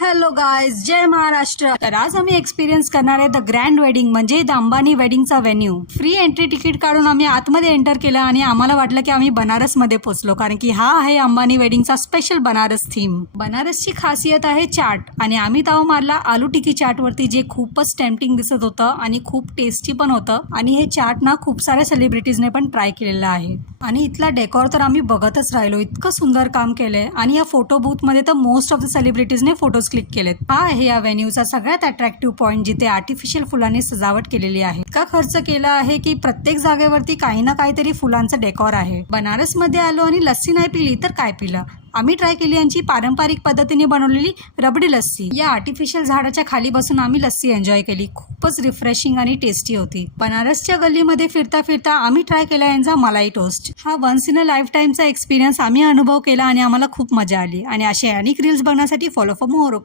Hello guys, जय महाराष्ट्र. तर आज आम्ही एक्सपिरियन्स करणार आहे द ग्रँड वेडिंग म्हणजे द अंबानी वेडिंगचा व्हेन्यू. फ्री एंट्री तिकीट काढून आम्ही आतमध्ये एंटर केलं आणि आम्हाला वाटलं की आम्ही बनारसमध्ये पोहोचलो, कारण की हा आहे अंबानी वेडिंगचा स्पेशल बनारस थीम. बनारसची खासियत आहे चाट आणि आम्ही ताव मारला आलू टिकी चाटवरती, जे खूपच टेम्पटिंग दिसत होतं आणि खूप टेस्टी पण होतं. आणि हे चाट ना खूप साऱ्या सेलिब्रिटीजने पण ट्राय केलेलं आहे. आणि इथला डेकोर तर आम्ही बघतच राहिलो, इतकं सुंदर काम केलंय. आणि या फोटो बूथ मध्ये तर मोस्ट ऑफ द सेलिब्रिटीजने फोटोज क्लिक केलेत. हा आहे या व्हेन्यूचा सगळ्यात अट्रॅक्टिव्ह पॉइंट, जिथे आर्टिफिशियल फुलांनी सजावट केलेली आहे. इतका खर्च केला आहे की प्रत्येक जागेवरती काही ना काहीतरी फुलांचं डेकोर आहे. बनारस मध्ये आलो आणि लस्सी नाही पिली तर काय पिलं. आम्ही ट्राय केली यांची पारंपरिक पद्धतीने बनवलेली रबडी लस्सी. या आर्टिफिशियल झाडाच्या खाली बसून आम्ही लस्सी एन्जॉय केली. खूपच रिफ्रेशिंग आणि टेस्टी होती. बनारसच्या गल्लीमध्ये फिरता फिरता आम्ही ट्राय केला यांचा मलाई टोस्ट. हा वन्स इन अ लाईफ टाइमचा एक्सपिरियन्स आम्ही अनुभव केला आणि आम्हाला खूप मजा आली. आणि असे अनेक रील्स बघण्यासाठी फॉलो फॉर मोर.